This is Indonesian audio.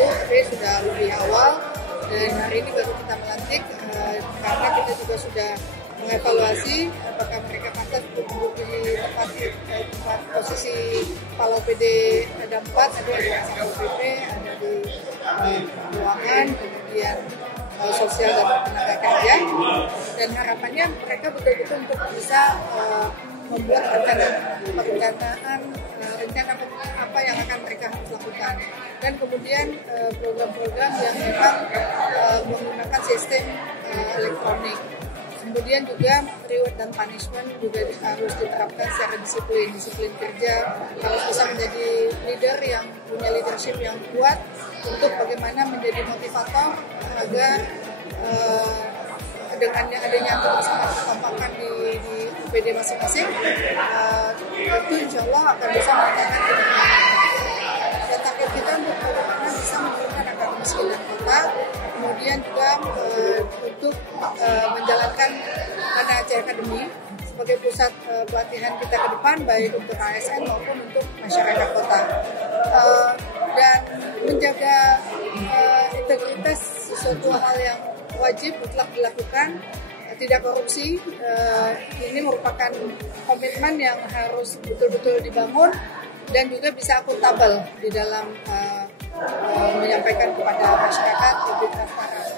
lalu, tapi sudah lebih awal, dan hari ini baru kita melantik karena kita juga sudah mengevaluasi apakah mereka pantas untuk duduk di tempat posisi Kepala OPD ada 4, ada di SPP, ada di keuangan, kemudian sosial dan tenaga kerja, dan harapannya mereka betul-betul untuk bisa membuat perencanaan rencana apa yang akan mereka harus lakukan, dan kemudian program-program yang memang menggunakan sistem elektronik. Kemudian juga reward dan punishment juga harus diterapkan secara disiplin kerja, harus bisa menjadi leader yang punya leadership yang kuat untuk bagaimana menjadi motivator agar dengan adanya kekompakan di UPD masing-masing, itu insya Allah akan bisa meningkatkan kinerja. Dan target kita untuk bagaimana bisa menurunkan angka kemiskinan kota, kemudian juga untuk menjalankan KANA Academy sebagai pusat pelatihan kita ke depan, baik untuk ASN maupun untuk masyarakat kota, dan menjaga integritas sesuatu hal yang wajib mutlak dilakukan, tidak korupsi. Ini merupakan komitmen yang harus betul-betul dibangun dan juga bisa akuntabel di dalam menyampaikan kepada masyarakat lebih transparan.